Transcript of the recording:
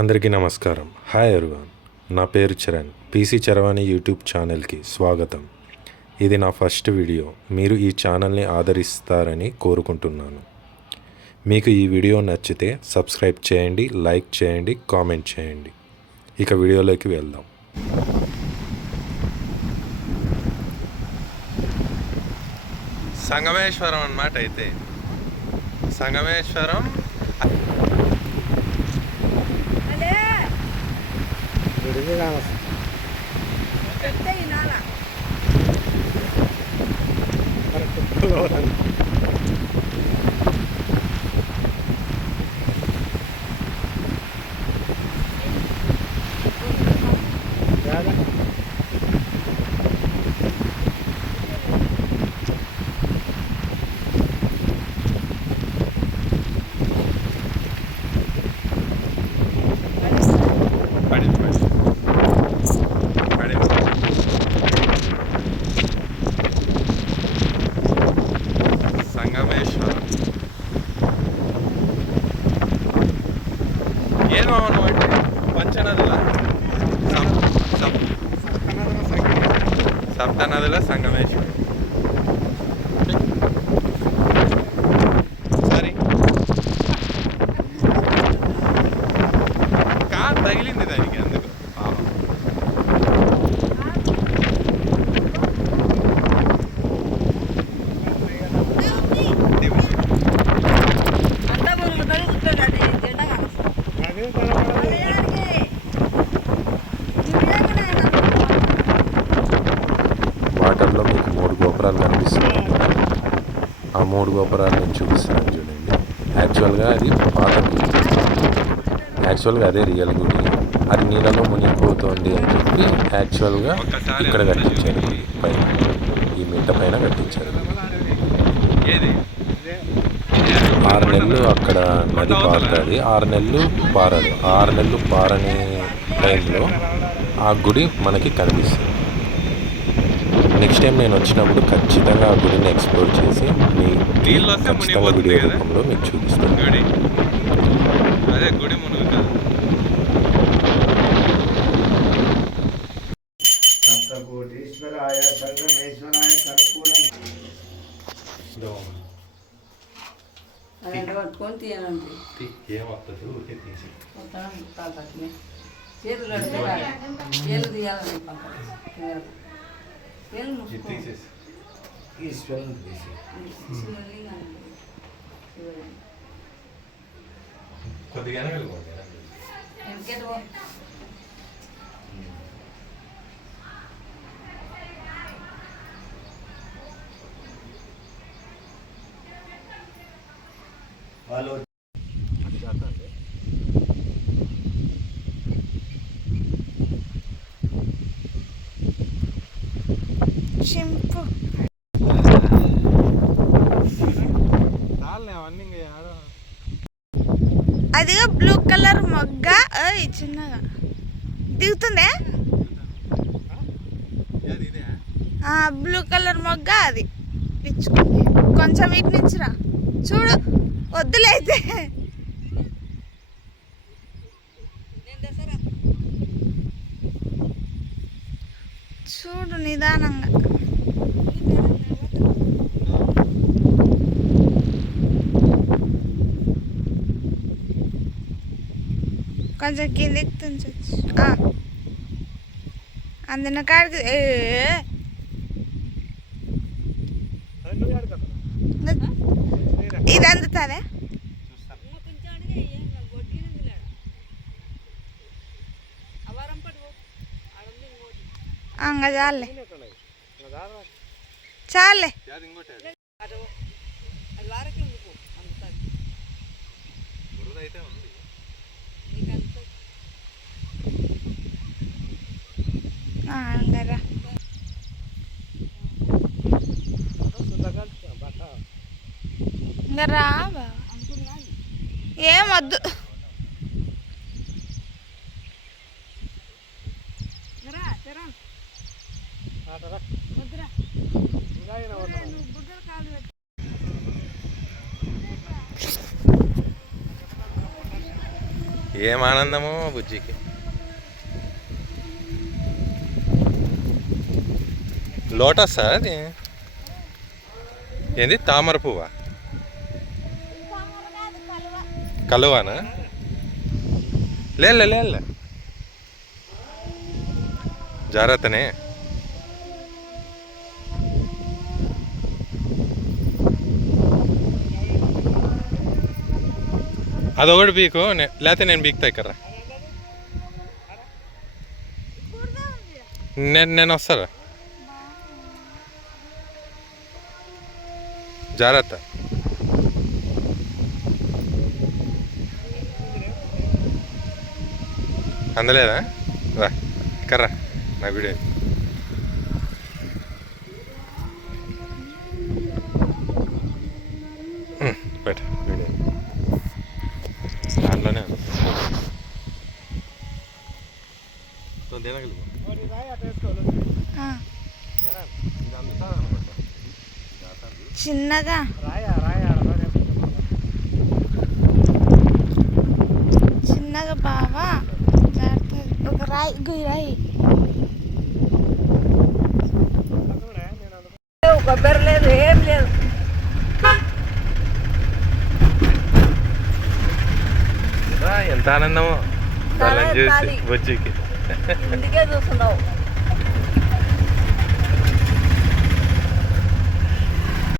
అందరికీ నమస్కారం. Hi everyone. నా పేరు చరణ్. పీసీ చరవాణి యూట్యూబ్ ఛానల్కి స్వాగతం. ఇది నా ఫస్ట్ వీడియో. మీరు ఈ ఛానల్ని ఆదరిస్తారని కోరుకుంటున్నాను. మీకు ఈ వీడియో నచ్చితే సబ్స్క్రైబ్ చేయండి, లైక్ చేయండి, కామెంట్ చేయండి. ఇక వీడియోలోకి వెళ్దాం. సంగమేశ్వరం అన్నమాట. అయితే సంగమేశ్వరం సప్తనదుల సంగమేశ్వరం. సరే కార్ తగిలింది దానికి, అందుకు వాటర్లో మీకు 3 గోపురాలు కనిపిస్తున్నాయి. ఆ 3 గోపురాలు నేను చూపిస్తున్నాను చూడండి. యాక్చువల్గా అది పాత గుడి, యాక్చువల్గా అదే రియల్ గుడి. అది నీళ్ళలో మునిగిపోతుంది అని చెప్పి యాక్చువల్గా ఇక్కడ కట్టించారు. పైన ఈ మిట్ట పైన కట్టించారు. 6 నెలలు అక్కడ నది పారుతుంది, 6 నెలలు పారదు. 6 నెలలు పారని టైంలో ఆ గుడి మనకి కనిపిస్తుంది. నెక్స్ట్ టైం నేను వచ్చినప్పుడు ఖచ్చితంగా ఆ గుడిని ఎక్స్ప్లోర్ చేసి మీకు ఖచ్చితంగా వీడియో రూపంలో మీకు చూపిస్తాను. అదే గుడి కొద్దిగానే వాళ్ళు అదిగా బ్లూ కలర్ మొగ్గ చిన్నగా దిగుతుందే. బ్లూ కలర్ మొగ్గ అది ఇచ్చుకుంది. కొంచెం ఇటు నుంచిరా చూడు, వద్దులైతే చూడు నిదానంగా. కొంచెం కిందికి తుంచచ్చు. అందిన కాడికి ఇది అందుతుందే. అంగ చాలే చాలే. అంగరా ఇంకా రా ఏమొద్దు. ఏం ఆనందమో బుజ్జికి. లోటసా అది? ఏంది తామర పువ్వా? కలువానా? లేలే జాగ్రత్తనే. అదొకటి బీకు, లేకపోతే నేను బీక్తా ఇక్కడ. నేను వస్తారా? జాగ్రత్త. అందలేదా? రా కర్రా నా వీడియో. పెట్ట వీడియో దాంట్లోనే చిన్నగా చిన్నగా బావా జారుతుంది. ఒక రాయి రాయి కొబ్బరి లేదు, ఏం లేదు. ఎంత ఆనందమో వాళ్ళని చూసి బుజ్జికి. ఇందుకే చూస్తున్నావు.